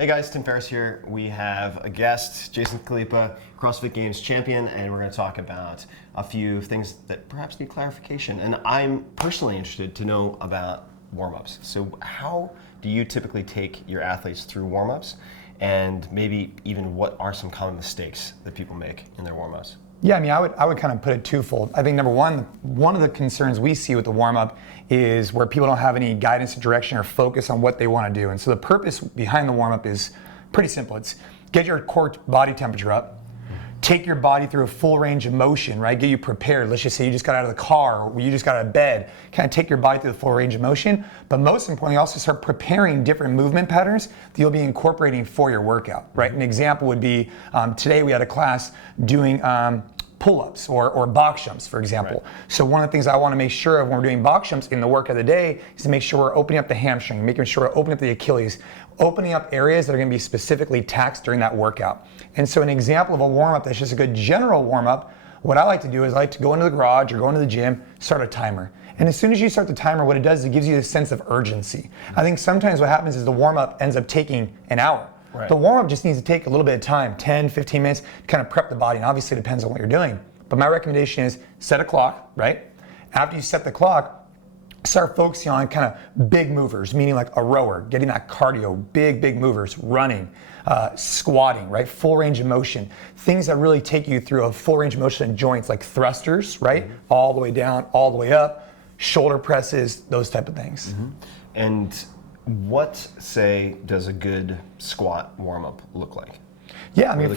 Hey guys, Tim Ferriss here. We have a guest, Jason Khalipa, CrossFit Games champion, and we're going to talk about a few things that perhaps need clarification. And I'm personally interested to know about warm-ups. So how do you typically take your athletes through warm-ups, and maybe even what are some common mistakes that people make in their warm-ups? Yeah, I mean, I would kind of put it twofold. I think number one of the concerns we see with the warm-up is where people don't have any guidance or direction or focus on what they want to do. And so the purpose behind the warm-up is pretty simple. It's get your core body temperature up, take your body through a full range of motion, right? Get you prepared. Let's just say you just got out of the car or you just got out of bed. Kind of take your body through the full range of motion. But most importantly, also start preparing different movement patterns that you'll be incorporating for your workout, right? An example would be today we had a class doing pull-ups or box jumps, for example. Right. So one of the things I want to make sure of when we're doing box jumps in the work of the day is to make sure we're opening up the hamstring, making sure we're opening up the Achilles, opening up areas that are going to be specifically taxed during that workout. And so an example of a warm-up that's just a good general warm-up, what I like to do is I like to go into the garage or go into the gym, start a timer. And as soon as you start the timer, what it does is it gives you a sense of urgency. I think sometimes what happens is the warm-up ends up taking an hour. Right. The warm-up just needs to take a little bit of time, 10, 15 minutes, to kind of prep the body. And obviously it depends on what you're doing. But my recommendation is set a clock, right? After you set the clock, start focusing on kind of big movers, meaning like a rower, getting that cardio, big movers, running, squatting, right? Full range of motion. Things that really take you through a full range of motion in joints, like thrusters, right? Mm-hmm. All the way down, all the way up, shoulder presses, those type of things. Mm-hmm. And what, say, does a good squat warm-up look like? Yeah, I mean,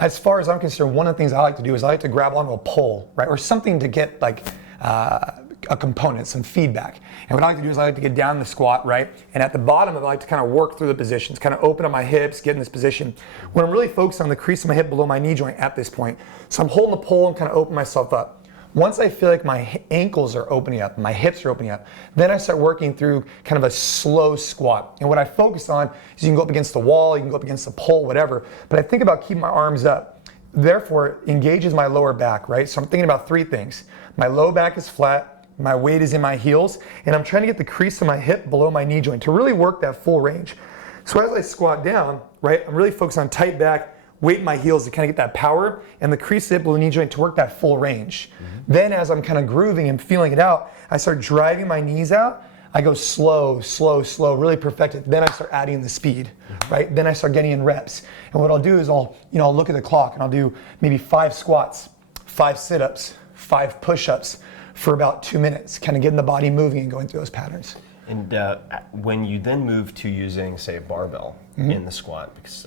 as far as I'm concerned, one of the things I like to do is I like to grab onto a pole, right, or something to get like a component, some feedback. And what I like to do is I like to get down the squat, right, and at the bottom I like to kind of work through the positions, kind of open up my hips, get in this position. When I'm really focused on the crease of my hip below my knee joint at this point, so I'm holding the pole and kind of open myself up. Once I feel like my ankles are opening up, my hips are opening up, then I start working through kind of a slow squat. And what I focus on is you can go up against the wall, you can go up against the pole, whatever, but I think about keeping my arms up. Therefore, it engages my lower back, right? So I'm thinking about three things. My low back is flat, my weight is in my heels, and I'm trying to get the crease of my hip below my knee joint to really work that full range. So as I squat down, right, I'm really focused on tight back, weight in my heels to kind of get that power, and the crease of the hip below the knee joint to work that full range. Mm-hmm. Then as I'm kind of grooving and feeling it out, I start driving my knees out. I go slow, really perfect it. Then I start adding the speed, right? Then I start getting in reps. And what I'll do is I'll look at the clock and I'll do maybe 5 squats, 5 sit-ups, 5 push-ups for about 2 minutes, kind of getting the body moving and going through those patterns. And when you then move to using, say, a barbell mm-hmm. in the squat, because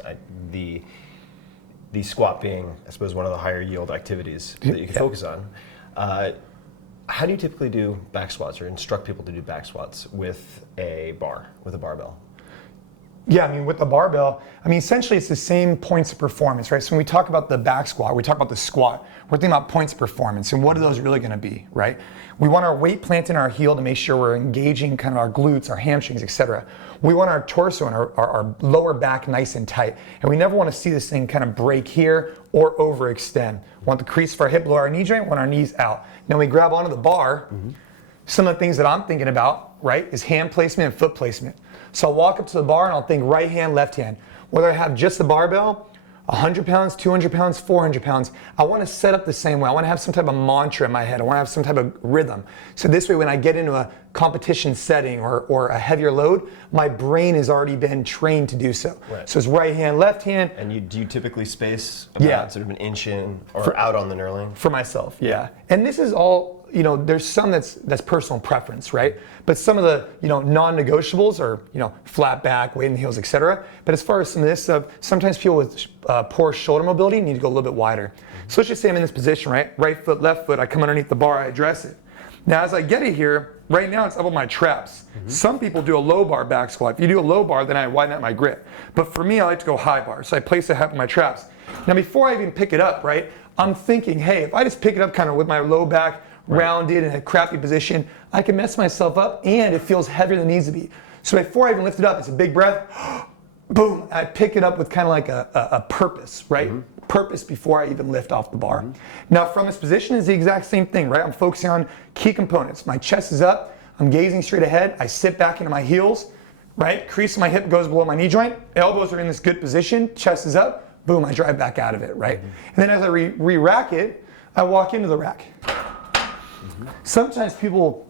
the squat being, I suppose, one of the higher yield activities that you can focus on. How do you typically do back squats or instruct people to do back squats with a barbell? Yeah, I mean, with the barbell, essentially it's the same points of performance, right? So when we talk about the back squat, we talk about the squat, we're thinking about points of performance, and what are those really gonna be, right? We want our weight planted in our heel to make sure we're engaging kind of our glutes, our hamstrings, etc. We want our torso and our lower back nice and tight, and we never wanna see this thing kind of break here or overextend. We want the crease for our hip below our knee joint, want our knees out. Now we grab onto the bar. Mm-hmm. Some of the things that I'm thinking about, right, is hand placement and foot placement. So I'll walk up to the bar and I'll think right hand, left hand. Whether I have just the barbell, 100 pounds, 200 pounds, 400 pounds, I want to set up the same way. I want to have some type of mantra in my head. I want to have some type of rhythm. So this way, when I get into a competition setting or a heavier load, my brain has already been trained to do so. Right. So it's right hand, left hand. And do you typically space about sort of an inch in or out on the knurling? For myself, yeah. And this is all, there's some that's personal preference, right? But some of the, non-negotiables are, flat back, weight in the heels, etc. But as far as some of this stuff, sometimes people with poor shoulder mobility need to go a little bit wider. So let's just say I'm in this position, right? Right foot, left foot, I come underneath the bar, I address it. Now as I get it here, right now it's up on my traps. Mm-hmm. Some people do a low bar back squat. If you do a low bar, then I widen out my grip. But for me, I like to go high bar. So I place the hip on my traps. Now before I even pick it up, right, I'm thinking, hey, if I just pick it up kind of with my low back, rounded in a crappy position, I can mess myself up and it feels heavier than it needs to be. So before I even lift it up, it's a big breath, boom, I pick it up with kind of like a purpose, right? Mm-hmm. Purpose before I even lift off the bar. Mm-hmm. Now from this position is the exact same thing, right? I'm focusing on key components. My chest is up, I'm gazing straight ahead, I sit back into my heels, right? Crease of my hip goes below my knee joint, elbows are in this good position, chest is up, boom, I drive back out of it, right? And then as I re-rack it, I walk into the rack. Sometimes people,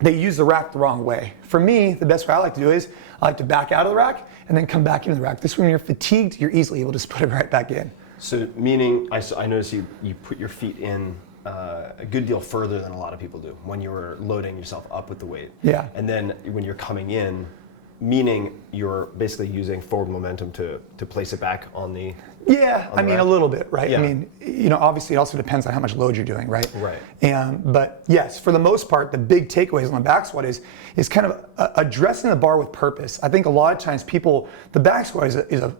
they use the rack the wrong way. For me, the best way I like to do is I like to back out of the rack and then come back into the rack. This way when you're fatigued, you're easily able to just put it right back in. So meaning, I notice you put your feet in a good deal further than a lot of people do when you were loading yourself up with the weight. Yeah. And then when you're coming in, meaning you're basically using forward momentum to place it back on the Yeah, on the I mean rack? a little bit, right? Yeah. I mean, you know, obviously it also depends on how much load you're doing, right? Right. But yes, for the most part, the big takeaways on the back squat is kind of addressing the bar with purpose. I think a lot of times the back squat is a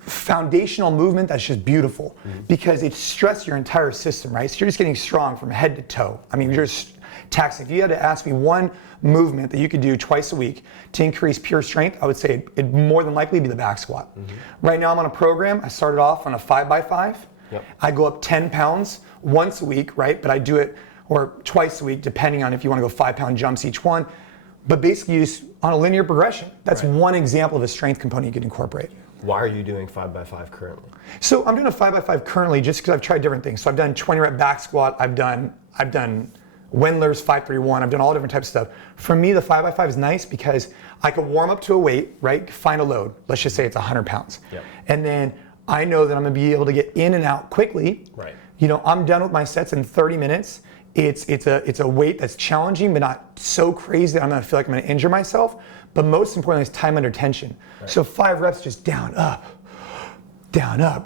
foundational movement that's just beautiful because it stresses your entire system, right? So you're just getting strong from head to toe. I mean, you're just taxing. If you had to ask me one movement that you could do twice a week to increase pure strength, I would say it'd more than likely be the back squat. Right now I'm on a program. I started off on a 5x5. Yep. I go up 10 pounds once a week, right? But I do it or twice a week, depending on if you want to go 5-pound jumps each one. But basically, just on a linear progression. That's Right. one example of a strength component you could incorporate. Why are you doing 5x5 currently? So I'm doing a 5x5 currently just because I've tried different things. So I've done 20 rep back squat. I've done Wendler's 531. I've done all different types of stuff. For me, the 5x5 is nice because I can warm up to a weight, right? Find a load. Let's just say it's 100 pounds. Yep. And then I know that I'm gonna be able to get in and out quickly. Right. You know, I'm done with my sets in 30 minutes. It's a weight that's challenging, but not so crazy that I'm gonna feel like I'm gonna injure myself. But most importantly is time under tension. Right. So 5 reps just down, up,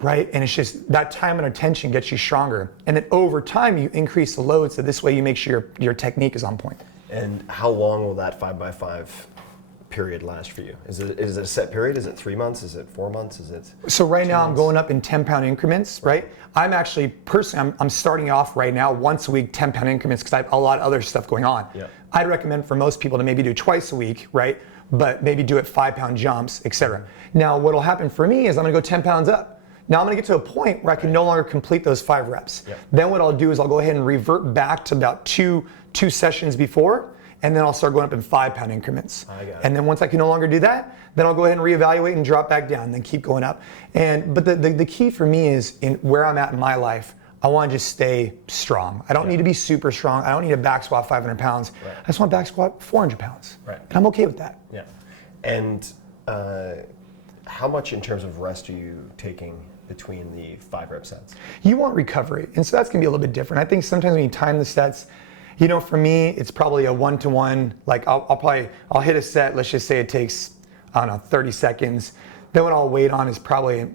right? And it's just that time under tension gets you stronger. And then over time, you increase the load, so this way you make sure your technique is on point. And how long will that 5x5 period last for you? Is it a set period? Is it 3 months? Is it 4 months? Is it? So right now I'm months? going up in 10-pound increments, right? I'm actually, personally, I'm starting off right now once a week, 10-pound increments because I have a lot of other stuff going on. Yeah. I'd recommend for most people to maybe do twice a week, right? But maybe do it 5-pound jumps, etc. Now what'll happen for me is I'm gonna go 10 pounds up. Now I'm gonna get to a point where I can no longer complete those 5 reps. Yep. Then what I'll do is I'll go ahead and revert back to about two sessions before, and then I'll start going up in 5-pound increments. I got it. And then once I can no longer do that, then I'll go ahead and reevaluate and drop back down, and then keep going up. But the key for me is in where I'm at in my life, I want to just stay strong. I don't need to be super strong. I don't need a back squat 500 pounds. Right. I just want back squat 400 pounds. Right. And I'm okay with that. Yeah. And how much in terms of rest are you taking between the 5 rep sets? You want recovery, and so that's gonna be a little bit different. I think sometimes when you time the sets, you know, for me, it's probably a 1-to-1. Like I'll hit a set. Let's just say it takes, I don't know, 30 seconds. Then what I'll wait on is probably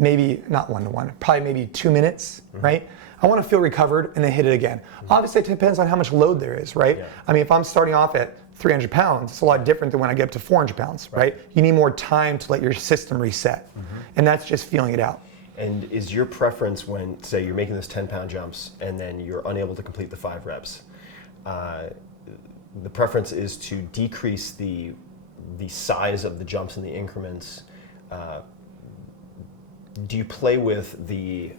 maybe not 1-to-1, probably maybe 2 minutes, right? I want to feel recovered and then hit it again. Obviously, it depends on how much load there is, right? Yeah. I mean, if I'm starting off at 300 pounds, it's a lot different than when I get up to 400 pounds, right? You need more time to let your system reset, and that's just feeling it out. And is your preference when, say, you're making those 10-pound jumps and then you're unable to complete the 5 reps, the preference is to decrease the size of the jumps and the increments? Do you play with the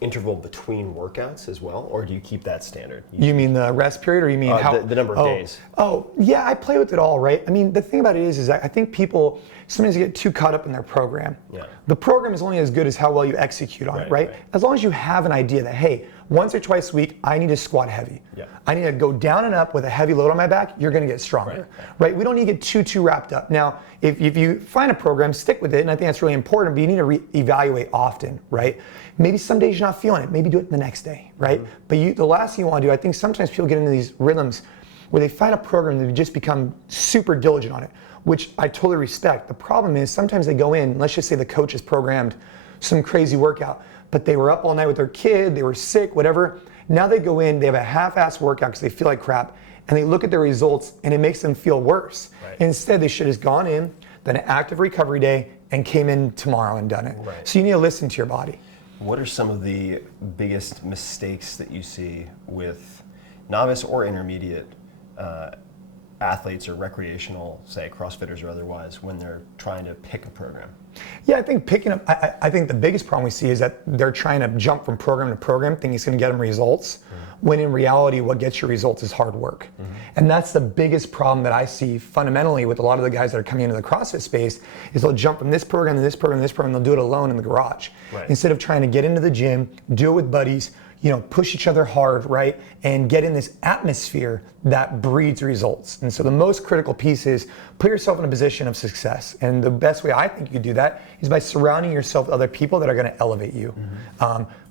interval between workouts as well, or do you keep that standard? You mean the rest period, or you mean how the number of days? Oh, yeah, I play with it all, right? I mean, the thing about it is that I think people sometimes get too caught up in their program. Yeah. The program is only as good as how well you execute on it, right? Right. As long as you have an idea that, hey, once or twice a week, I need to squat heavy. Yeah. I need to go down and up with a heavy load on my back, you're gonna get stronger, right? We don't need to get too wrapped up. Now, if you find a program, stick with it, and I think that's really important, but you need to evaluate often, right? Maybe some days you're not feeling it, maybe do it the next day, right? But the last thing you wanna do, I think sometimes people get into these rhythms where they find a program and they just become super diligent on it, which I totally respect. The problem is sometimes they go in, let's just say the coach has programmed some crazy workout, but they were up all night with their kid, they were sick, whatever. Now they go in, they have a half-assed workout because they feel like crap, and they look at their results and it makes them feel worse. Right. Instead, they should have gone in, done an active recovery day, and came in tomorrow and done it. Right. So you need to listen to your body. What are some of the biggest mistakes that you see with novice or intermediate athletes or recreational, say CrossFitters or otherwise, when they're trying to pick a program? Yeah, I think picking up, I think the biggest problem we see is that they're trying to jump from program to program, thinking it's going to get them results, when in reality, what gets your results is hard work. And that's the biggest problem that I see fundamentally with a lot of the guys that are coming into the CrossFit space is they'll jump from this program to this program to this program, and they'll do it alone in the garage. Right. Instead of trying to get into the gym, do it with buddies, push each other hard, right? And get in this atmosphere that breeds results. And so the most critical piece is put yourself in a position of success. And the best way I think you could do that is by surrounding yourself with other people that are gonna elevate you.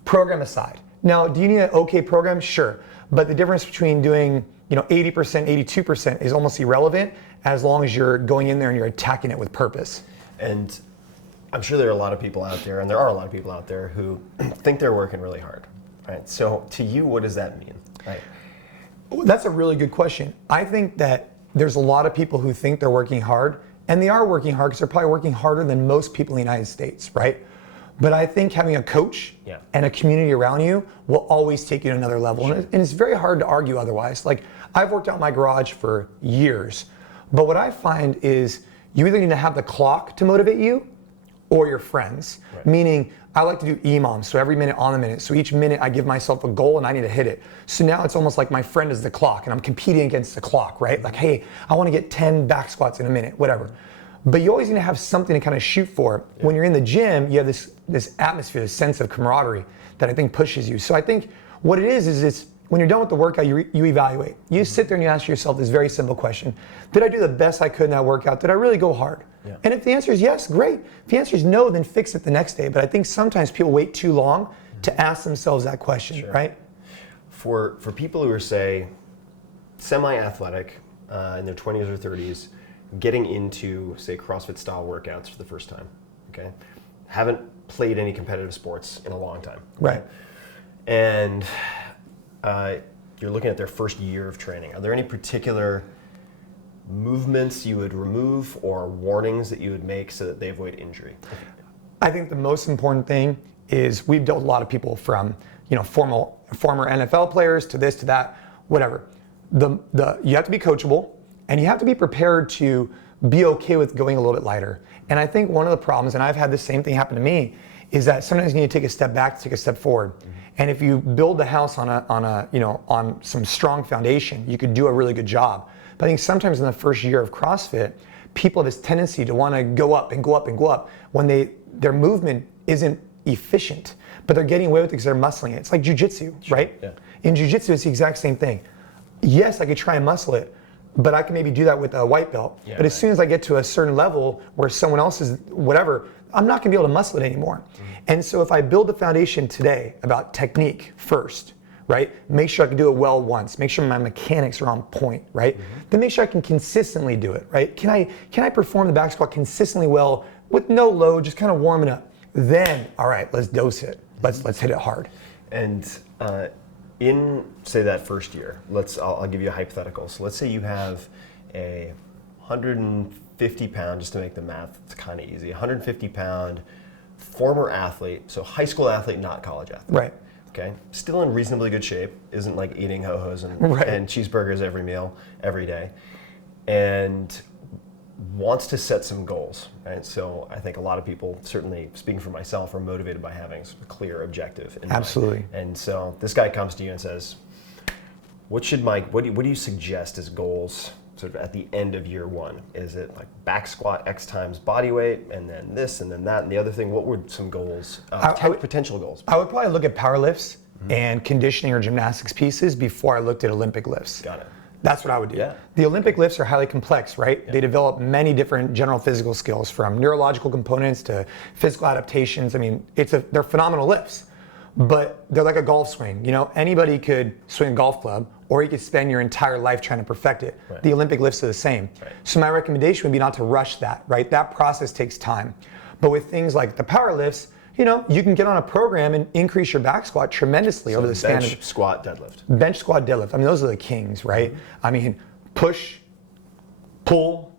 Program aside. Now, do you need an okay program? Sure. But the difference between doing 80%, 82% is almost irrelevant as long as you're going in there and you're attacking it with purpose. And I'm sure there are a lot of people out there, and there are a lot of people out there who think they're working really hard. Right. So to you, what does that mean? Right. That's a really good question. I think that there's a lot of people who think they're working hard, and they are working hard because they're probably working harder than most people in the United States, right? But I think having a coach and a community around you will always take you to another level. Sure. And it's very hard to argue otherwise. Like, I've worked out in my garage for years, but what I find is you either need to have the clock to motivate you or your friends. Right. Meaning, I like to do EMOM, so every minute on the minute. So each minute I give myself a goal and I need to hit it. So now it's almost like my friend is the clock and I'm competing against the clock, right? Like, hey, I want to get 10 back squats in a minute, whatever. But you always need to have something to kind of shoot for. When you're in the gym, you have this atmosphere, this sense of camaraderie that I think pushes you. So I think what it is it's when you're done with the workout, you evaluate. You sit there and you ask yourself this very simple question. Did I do the best I could in that workout? Did I really go hard? Yeah. And if the answer is yes, great. If the answer is no, then fix it the next day. But I think sometimes people wait too long to ask themselves that question, right? For people who are, say, semi-athletic in their 20s or 30s, getting into, say, CrossFit style workouts for the first time, okay? Haven't played any competitive sports in a long time. Right. And you're looking at their first year of training. Are there any particular movements you would remove or warnings that you would make so that they avoid injury? I think the most important thing is we've dealt with a lot of people from former NFL players to this to that, whatever. You have to be coachable and you have to be prepared to be okay with going a little bit lighter. And I think one of the problems, and I've had the same thing happen to me, is that sometimes you need to take a step back to take a step forward. And if you build the house on some strong foundation, you could do a really good job. But I think sometimes in the first year of CrossFit, people have this tendency to want to go up and go up and go up when their movement isn't efficient, but they're getting away with it because they're muscling it. It's like jujitsu, right? Yeah. In jujitsu, it's the exact same thing. Yes, I could try and muscle it, but I can maybe do that with a white belt. Yeah, but as soon as I get to a certain level where someone else is whatever, I'm not going to be able to muscle it anymore. And so if I build the foundation today about technique first, right? Make sure I can do it well once. Make sure my mechanics are on point, right? Then make sure I can consistently do it, right? Can I perform the back squat consistently well with no load, just kind of warming up? Then, all right, let's dose it. Let's hit it hard. And in, say, that first year, I'll give you a hypothetical. So let's say you have a 150 pound, just to make the math kind of easy, 150 pound former athlete, so high school athlete, not college athlete. Right. Okay, still in reasonably good shape, isn't like eating ho-hos and cheeseburgers every meal, every day, and wants to set some goals, right? So I think a lot of people, certainly speaking for myself, are motivated by having a clear objective in Absolutely. mind. And so this guy comes to you and says, what do you suggest as goals sort of at the end of year one? Is it like back squat X times body weight, and then this, and then that, and the other thing? What would some goals, potential goals be? I would probably look at power lifts and conditioning or gymnastics pieces before I looked at Olympic lifts. Got it. That's what I would do. Yeah. The Olympic lifts are highly complex, right? Yeah. They develop many different general physical skills, from neurological components to physical adaptations. I mean, they're phenomenal lifts, but they're like a golf swing. Anybody could swing a golf club, or you could spend your entire life trying to perfect it. Right. The Olympic lifts are the same. Right. So my recommendation would be not to rush that, right? That process takes time. But with things like the power lifts, you can get on a program and increase your back squat tremendously over the span of bench, squat, deadlift. Bench, squat, deadlift. I mean, those are the kings, right? I mean, push, pull,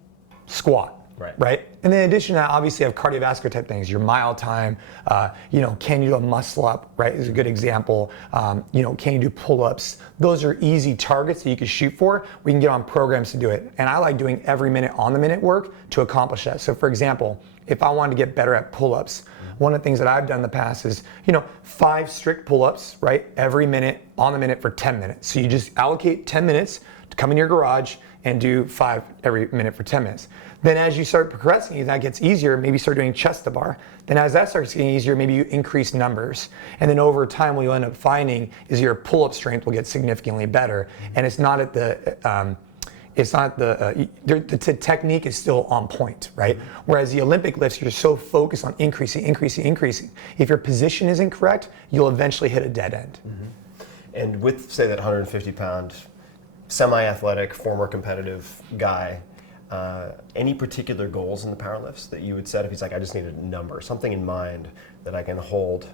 squat. Right. And then in addition to that, obviously you have cardiovascular type things, your mile time, can you do a muscle up, right, is a good example. Can you do pull-ups? Those are easy targets that you can shoot for. We can get on programs to do it. And I like doing every minute on the minute work to accomplish that. So for example, if I wanted to get better at pull-ups, one of the things that I've done in the past is, 5 strict pull-ups, right? Every minute, on the minute for 10 minutes. So you just allocate 10 minutes to come in your garage and do 5 every minute for 10 minutes. Then as you start progressing, that gets easier, maybe start doing chest to bar. Then as that starts getting easier, maybe you increase numbers. And then over time, what you'll end up finding is your pull-up strength will get significantly better. And it's not at the, the technique is still on point, right? Whereas the Olympic lifts, you're so focused on increasing. If your position is incorrect, you'll eventually hit a dead end. And with, say, that 150-pound semi-athletic, former competitive guy, any particular goals in the powerlifts that you would set if he's like, I just need a number, something in mind that I can hold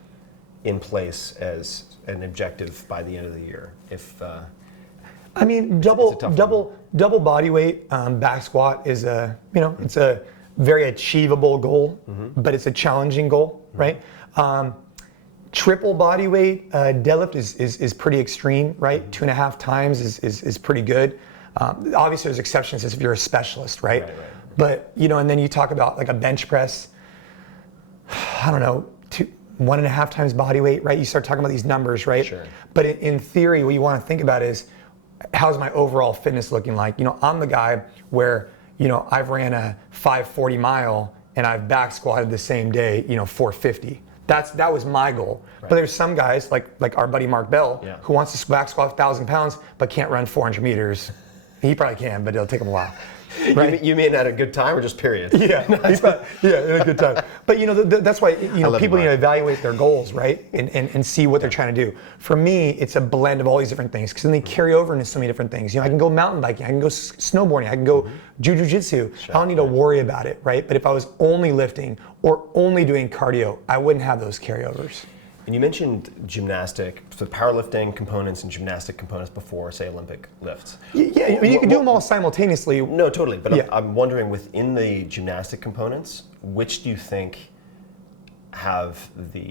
in place as an objective by the end of the year? I mean, double body weight back squat is it's a very achievable goal, but it's a challenging goal, right? Triple body weight deadlift is pretty extreme, right? 2.5 times is pretty good. Obviously, there's exceptions if you're a specialist, right? But and then you talk about like a bench press. I don't know, 1.5 times body weight, right? You start talking about these numbers, right? Sure. But in theory, what you want to think about is, how's my overall fitness looking like? I'm the guy where I've ran a 5:40 mile and I've back squatted the same day, 450. That was my goal. Right. But there's some guys like our buddy Mark Bell who wants to back squat 1,000 pounds but can't run 400 meters. He probably can, but it'll take him a while. Right? You mean at a good time or just period? Yeah, in a good time. But that's why people need to evaluate their goals, right, and see what they're trying to do. For me, it's a blend of all these different things because then they carry over into so many different things. I can go mountain biking, I can go snowboarding, I can go jiu-jitsu. I don't need to worry about it, right? But if I was only lifting or only doing cardio, I wouldn't have those carryovers. And you mentioned gymnastic, so powerlifting components and gymnastic components before, say, Olympic lifts. Yeah, you can do them all simultaneously. No, totally. But I'm wondering, within the gymnastic components, which do you think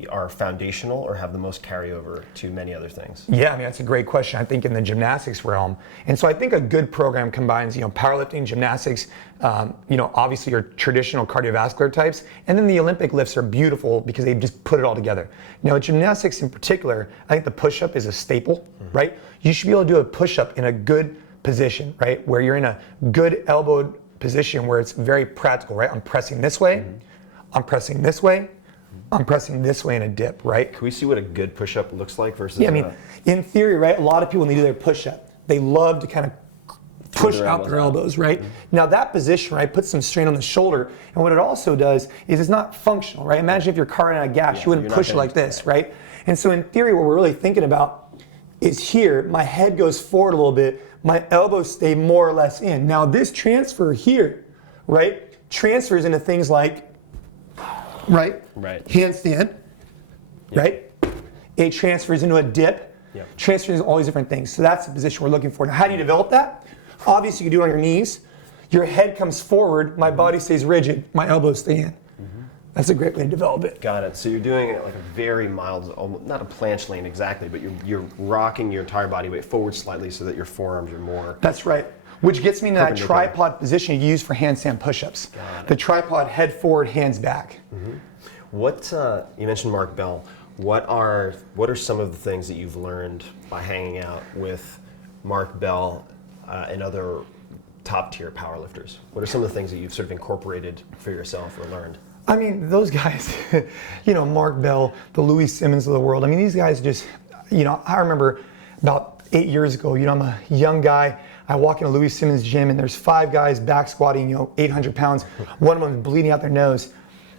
are foundational or have the most carryover to many other things? Yeah, I mean, that's a great question. I think in the gymnastics realm. And so I think a good program combines, powerlifting, gymnastics, obviously your traditional cardiovascular types, and then the Olympic lifts are beautiful because they just put it all together. Now, gymnastics in particular, I think the push-up is a staple, right? You should be able to do a push-up in a good position, right? Where you're in a good elbowed position where it's very practical, right? I'm pressing this way, I'm pressing this way, I'm pressing this way in a dip, right? Can we see what a good push-up looks like versus? Yeah, I mean, in theory, right, a lot of people, when they do their push-up, they love to kind of push out their elbows, right? Now that position, right, puts some strain on the shoulder, and what it also does is it's not functional, right? Imagine if you're carving out a gash, you wouldn't push it like this, right? And so in theory, what we're really thinking about is here, my head goes forward a little bit, my elbows stay more or less in. Now this transfer here, right, transfers into things like, right? Handstand, right? It transfers into a dip, transfers into all these different things. So that's the position we're looking for. Now, how do you develop that? Obviously, you can do it on your knees. Your head comes forward, my body stays rigid, my elbows stay in. That's a great way to develop it. Got it. So you're doing it like a very mild, not a planche lean exactly, but you're rocking your entire body weight forward slightly so that your forearms are more. That's right. Which gets me into that tripod position you use for handstand push-ups. The tripod, head forward, hands back. What you mentioned Mark Bell. What are some of the things that you've learned by hanging out with Mark Bell and other top-tier powerlifters? What are some of the things that you've sort of incorporated for yourself or learned? I mean, those guys, Mark Bell, the Louis Simmons of the world. I mean, these guys just, I remember about 8 years ago, I'm a young guy. I walk into Louis Simmons' gym and there's 5 guys back squatting, 800 pounds. One of them is bleeding out their nose.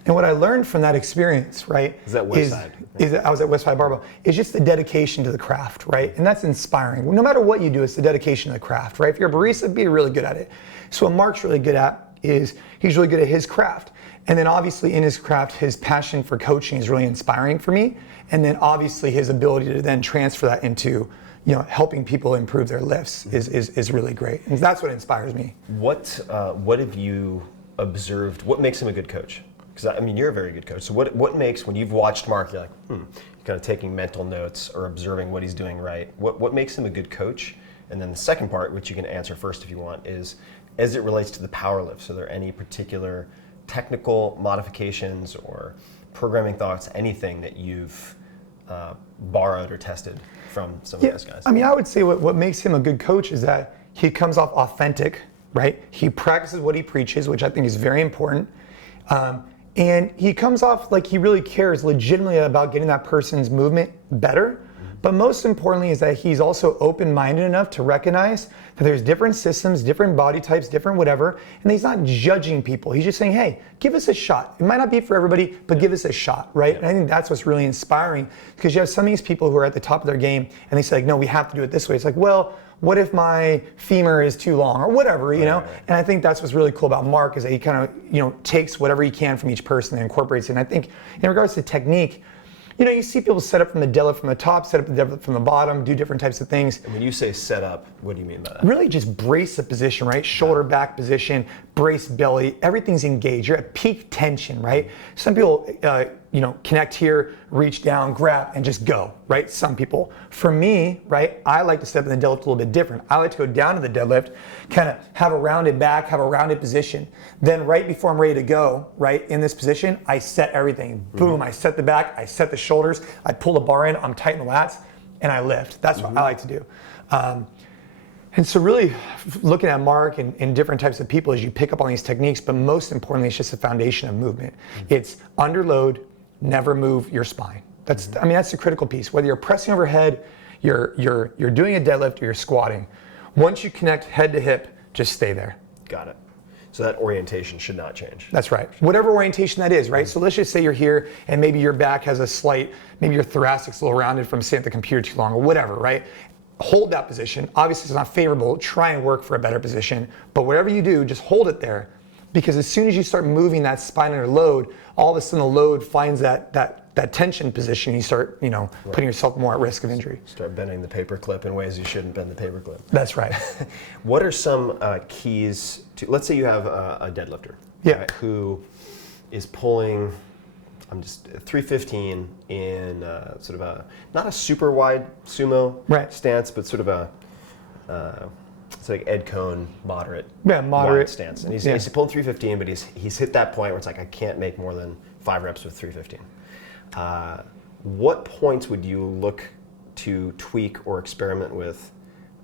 And what I learned from that experience, right, is that Westside? I was at Westside Barbell. It's just the dedication to the craft, right? And that's inspiring. No matter what you do, it's the dedication to the craft, right? If you're a barista, be really good at it. So what Mark's really good at is he's really good at his craft. And then obviously in his craft, his passion for coaching is really inspiring for me. And then obviously his ability to then transfer that into helping people improve their lifts is really great. And that's what inspires me. What have you observed? What makes him a good coach? Because I mean, you're a very good coach. So what makes, when you've watched Mark, you're like, you're kind of taking mental notes or observing what he's doing right. What makes him a good coach? And then the second part, which you can answer first if you want, is as it relates to the power lifts, are there any particular technical modifications or programming thoughts, anything that you've borrowed or tested from some of those guys? I mean, I would say what makes him a good coach is that he comes off authentic, right? He practices what he preaches, which I think is very important. And he comes off like he really cares legitimately about getting that person's movement better. But most importantly is that he's also open-minded enough to recognize that there's different systems, different body types, different whatever, and he's not judging people. He's just saying, hey, give us a shot. It might not be for everybody, but give us a shot, right? And I think that's what's really inspiring, because you have some of these people who are at the top of their game and they say, like, no, we have to do it this way. It's like, well, what if my femur is too long or whatever, you know? Right. And I think that's what's really cool about Mark is that he kind of, takes whatever he can from each person and incorporates it. And I think in regards to technique, you see people set up from the deadlift from the top, set up the deadlift from the bottom, do different types of things. And when you say set up, what do you mean by that? Really just brace the position, right? Shoulder back position, brace belly, everything's engaged. You're at peak tension, right? Some people, connect here, reach down, grab, and just go, right? Some people. For me, right, I like to step in the deadlift a little bit different. I like to go down to the deadlift, kind of have a rounded back, have a rounded position. Then right before I'm ready to go, right, in this position, I set everything. Boom, I set the back, I set the shoulders, I pull the bar in, I'm tight in the lats, and I lift. That's what I like to do. And so really looking at Mark and different types of people as you pick up on these techniques, but most importantly, it's just a foundation of movement. It's under load, never move your spine. That's the critical piece. Whether you're pressing overhead, you're doing a deadlift, or you're squatting. Once you connect head to hip, just stay there. Got it. So that orientation should not change. That's right. Whatever orientation that is, right? So let's just say you're here and maybe your back has a slight, maybe your thoracic's a little rounded from sitting at the computer too long or whatever, right? Hold that position. Obviously, it's not favorable. Try and work for a better position. But whatever you do, just hold it there. Because as soon as you start moving that spine under load, all of a sudden the load finds that tension position. You start, putting yourself more at risk of injury. Start bending the paperclip in ways you shouldn't bend the paperclip. That's right. What are some keys to, let's say you have a deadlifter right, who is pulling, 315 in sort of a, not a super wide sumo stance, but sort of a, it's like Ed Cohn moderate wide stance. And he's pulling 315, but he's hit that point where it's like, I can't make more than 5 reps with 315. What points would you look to tweak or experiment with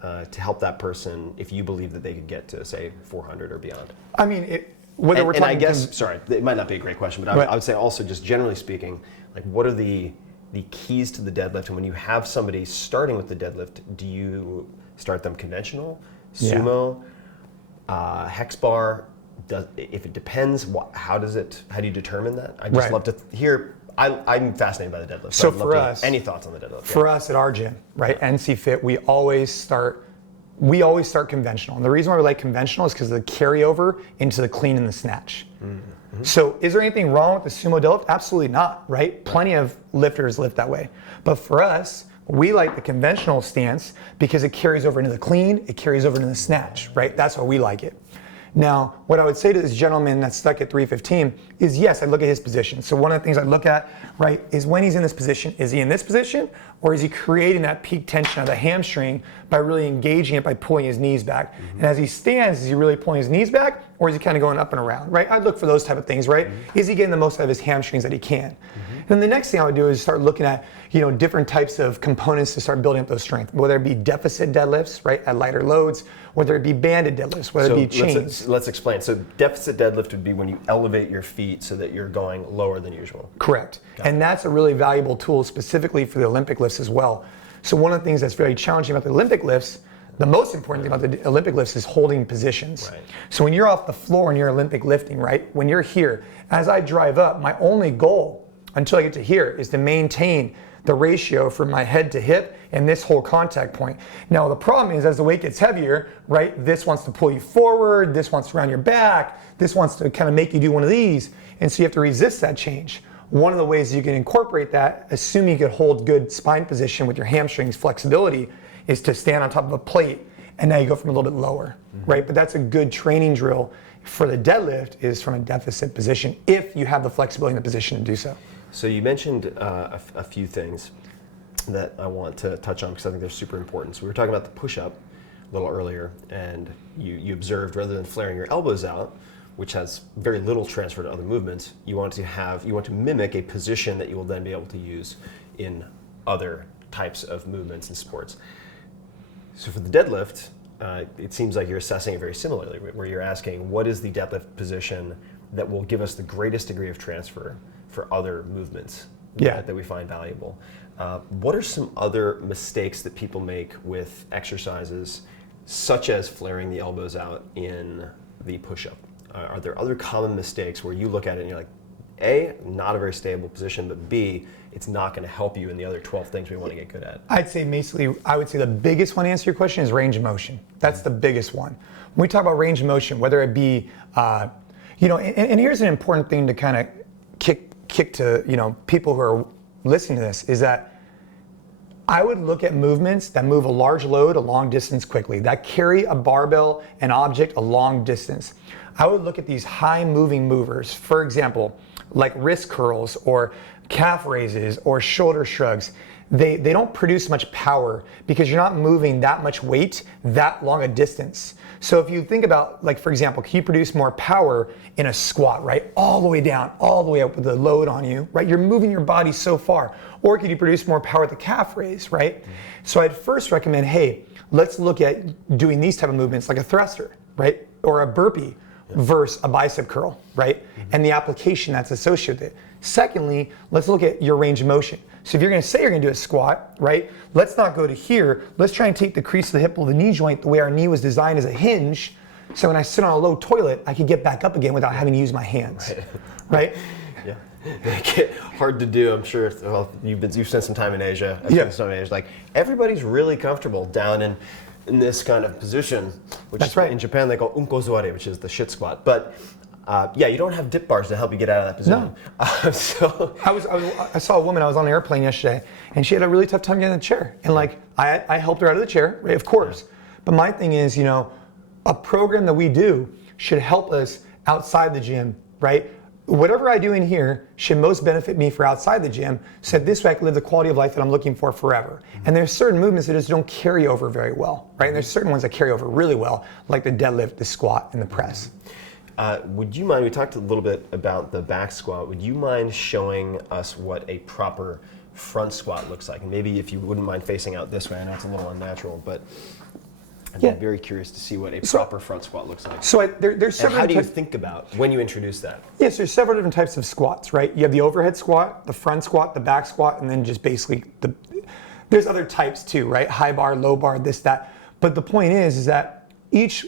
to help that person if you believe that they could get to, say, 400 or beyond? I mean, whether we're talking... And I guess, sorry, it might not be a great question, but I would say also just generally speaking, like what are the keys to the deadlift? And when you have somebody starting with the deadlift, do you start them conventional, sumo, hex bar? If it depends, how do you determine that? I'd just love to hear. I'm fascinated by the deadlift. So for us, any thoughts on the deadlift? For us at our gym, right, NC Fit, we always start conventional. And the reason why we like conventional is because of the carryover into the clean and the snatch. Mm-hmm. So is there anything wrong with the sumo deadlift? Absolutely not, right? Plenty of lifters lift that way. But for us, we like the conventional stance because it carries over into the clean, it carries over into the snatch, right? That's why we like it. Now, what I would say to this gentleman that's stuck at 315 is, yes, I look at his position. So one of the things I look at, right, is when he's in this position, is he in this position or is he creating that peak tension of the hamstring by really engaging it by pulling his knees back? Mm-hmm. And as he stands, is he really pulling his knees back or is he kind of going up and around, right? I'd look for those type of things, right? Mm-hmm. Is he getting the most out of his hamstrings that he can? Mm-hmm. And then the next thing I would do is start looking at, different types of components to start building up those strength, whether it be deficit deadlifts, right, at lighter loads, whether it be banded deadlifts, whether it be chains. Let's explain. So deficit deadlift would be when you elevate your feet so that you're going lower than usual. Correct. And that's a really valuable tool specifically for the Olympic lifts as well. So one of the things that's very challenging about the Olympic lifts, the most important thing about the Olympic lifts is holding positions. Right. So when you're off the floor and you're Olympic lifting, right, when you're here, as I drive up, my only goal until I get to here is to maintain the ratio from my head to hip and this whole contact point. Now the problem is as the weight gets heavier, right, this wants to pull you forward, this wants to round your back, this wants to kind of make you do one of these, and so you have to resist that change. One of the ways you can incorporate that, assuming you could hold good spine position with your hamstrings flexibility, is to stand on top of a plate and now you go from a little bit lower, right? But that's a good training drill for the deadlift is from a deficit position if you have the flexibility in the position to do so. So you mentioned a few things that I want to touch on because I think they're super important. So we were talking about the push-up a little earlier, and you observed rather than flaring your elbows out, which has very little transfer to other movements. You want to mimic a position that you will then be able to use in other types of movements and sports. So for the deadlift, it seems like you're assessing it very similarly, where you're asking what is the deadlift position that will give us the greatest degree of transfer for other movements that we find valuable. What are some other mistakes that people make with exercises, such as flaring the elbows out in the push-up? Are there other common mistakes where you look at it and you're like, A, not a very stable position, but B, it's not going to help you in the other 12 things we want to get good at? I would say the biggest one to answer your question is range of motion. That's the biggest one. When we talk about range of motion, whether it be, and here's an important thing to kind of kick to, people who are listening to this, is that I would look at movements that move a large load a long distance quickly, that carry a barbell, an object a long distance. I would look at these high moving movers, for example, like wrist curls or calf raises or shoulder shrugs. They don't produce much power because you're not moving that much weight that long a distance. So if you think about, like, for example, can you produce more power in a squat, right? All the way down, all the way up with the load on you, right? You're moving your body so far. Or could you produce more power at the calf raise, right? So I'd first recommend, hey, let's look at doing these type of movements like a thruster, right? Or a burpee versus a bicep curl, right? And the application that's associated with it. Secondly, let's look at your range of motion. So if you're going to say you're going to do a squat, right? Let's not go to here. Let's try and take the crease of the hip of the knee joint the way our knee was designed as a hinge. So when I sit on a low toilet, I can get back up again without having to use my hands, right? Yeah, hard to do. I'm sure. Well, you've spent some time in Asia. I've spent some time in Asia. Like, everybody's really comfortable down in this kind of position, which That's right. In Japan they call unkozuare, which is the shit squat. But you don't have dip bars to help you get out of that position. No. So I saw a woman. I was on an airplane yesterday, and she had a really tough time getting in the chair. And I helped her out of the chair, right, of course. But my thing is, a program that we do should help us outside the gym, right? Whatever I do in here should most benefit me for outside the gym, so that this way I can live the quality of life that I'm looking for forever. And there's certain movements that just don't carry over very well, right? And there's certain ones that carry over really well, like the deadlift, the squat, and the press. Would you mind, we talked a little bit about the back squat, would you mind showing us what a proper front squat looks like? And maybe if you wouldn't mind facing out this way, I know it's a little unnatural, but I'd be very curious to see what a proper front squat looks like. So there's several. And how do you think about when you introduce that? Yes, there's several different types of squats, right? You have the overhead squat, the front squat, the back squat, and then just basically there's other types too, right? High bar, low bar, this, that. But the point is that each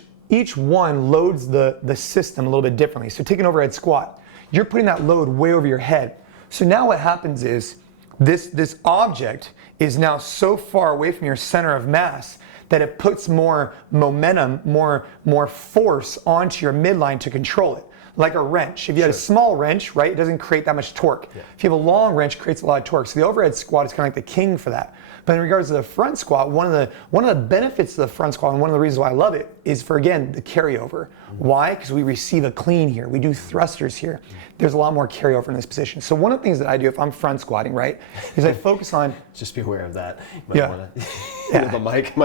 one loads the system a little bit differently. So take an overhead squat, you're putting that load way over your head. So now what happens is this object is now so far away from your center of mass that it puts more momentum, more force onto your midline to control it. Like a wrench. If you had a small wrench, right, it doesn't create that much torque. Yeah. If you have a long wrench, it creates a lot of torque. So the overhead squat is kind of like the king for that. But in regards to the front squat, one of the benefits of the front squat, and one of the reasons why I love it, is for, again, the carryover. Why? Because we receive a clean here. We do thrusters here. There's a lot more carryover in this position. So one of the things that I do if I'm front squatting, right, is I focus on... Just be aware of that. You might want to... The mic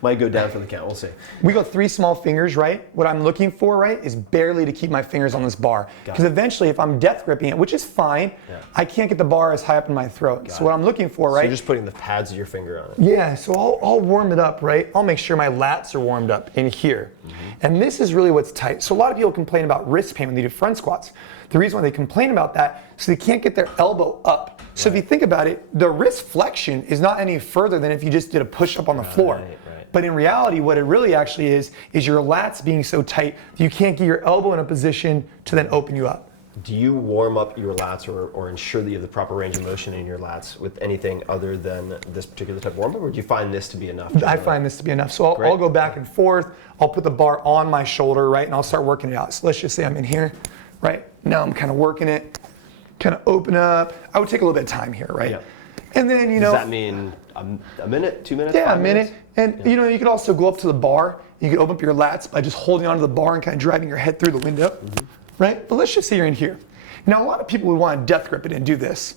might go down for the count. We'll see. We go 3 small fingers, right? What I'm looking for, right, is barely to keep my fingers on this bar. Because eventually, if I'm death gripping it, which is fine, I can't get the bar as high up in my throat. So what I'm looking for, right? So you're just putting the pads of your finger on it. Yeah, so I'll warm it up, right? I'll make sure my lats are warmed up in here. And this is really what's tight. So a lot of people complain about wrist pain when they do front squats. The reason why they complain about that is they can't get their elbow up. So if you think about it, the wrist flexion is not any further than if you just did a push-up on the floor. But in reality, what it really actually is your lats being so tight that you can't get your elbow in a position to then open you up. Do you warm up your lats or ensure that you have the proper range of motion in your lats with anything other than this particular type of warm-up, or do you find this to be enough? I find this to be enough. So I'll go back and forth. I'll put the bar on my shoulder, right, and I'll start working it out. So let's just say I'm in here, right? Now I'm kind of working it, kind of open up. I would take a little bit of time here, right? Yeah. And then, Does that mean a minute, 2 minutes? Yeah, a minute. And you could also go up to the bar. You could open up your lats by just holding onto the bar and kind of driving your head through the window, right? But let's just say you're in here. Now, a lot of people would want to death grip it and do this.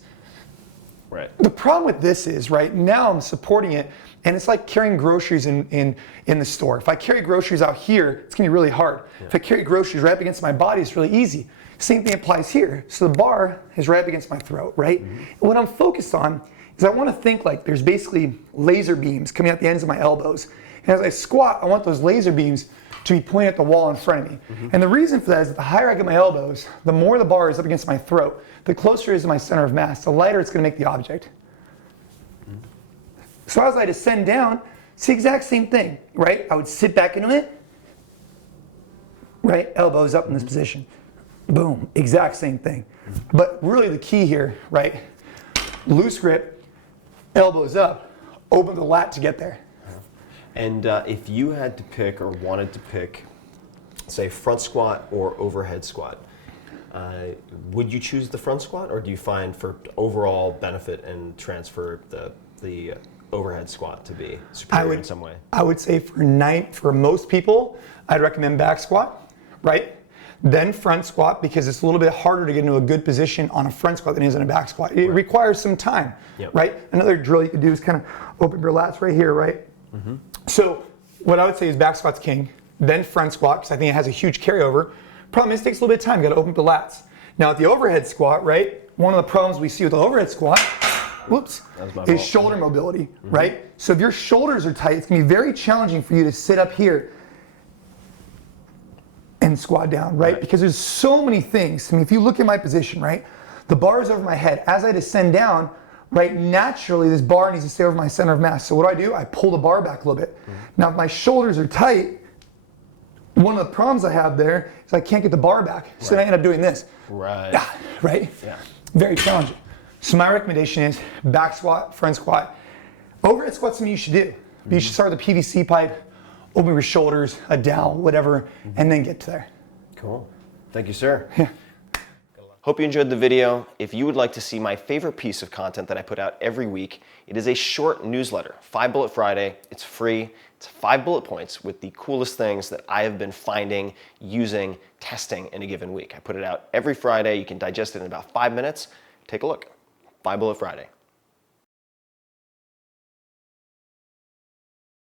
Right. The problem with this is, right, now I'm supporting it, and it's like carrying groceries in the store. If I carry groceries out here, it's gonna be really hard. Yeah. If I carry groceries right up against my body, it's really easy. Same thing applies here. So the bar is right up against my throat, right? Mm-hmm. And what I'm focused on is I wanna think like there's basically laser beams coming out the ends of my elbows. And as I squat, I want those laser beams to be pointing at the wall in front of me. Mm-hmm. And the reason for that is that the higher I get my elbows, the more the bar is up against my throat, the closer it is to my center of mass, the lighter it's gonna make the object. Mm-hmm. So as I descend down, it's the exact same thing, right? I would sit back into it, right? Elbows up in this position. Boom, exact same thing. Mm-hmm. But really the key here, right? Loose grip, elbows up, open the lat to get there. And if you had to pick or wanted to pick, say, front squat or overhead squat, would you choose the front squat, or do you find for overall benefit and transfer the overhead squat to be superior in some way? I would say for most people, I'd recommend back squat, right? Then front squat, because it's a little bit harder to get into a good position on a front squat than it is in a back squat. It requires some time, right? Another drill you could do is kind of open your lats right here, right? Mm-hmm. So what I would say is back squat's king, then front squat, because I think it has a huge carryover. Problem is it takes a little bit of time, you gotta open up the lats. Now at the overhead squat, right, one of the problems we see with the overhead squat, is shoulder mobility, mm-hmm. right? So if your shoulders are tight, it's gonna be very challenging for you to sit up here and squat down, right? Because there's so many things. I mean, if you look at my position, right, the bar is over my head. As I descend down, right, naturally this bar needs to stay over my center of mass. So what do? I pull the bar back a little bit. Mm-hmm. Now if my shoulders are tight, one of the problems I have there is I can't get the bar back. So then I end up doing this. Right. Right? Yeah. Very challenging. So my recommendation is back squat, front squat. Overhead squat's something you should do. Mm-hmm. You should start with the PVC pipe, open your shoulders, a dowel, whatever, mm-hmm. and then get to there. Cool. Thank you, sir. Yeah. Hope you enjoyed the video. If you would like to see my favorite piece of content that I put out every week, it is a short newsletter, 5 Bullet Friday. It's free. It's 5 bullet points with the coolest things that I have been finding, using, testing in a given week. I put it out every Friday. You can digest it in about 5 minutes. Take a look. 5 Bullet Friday.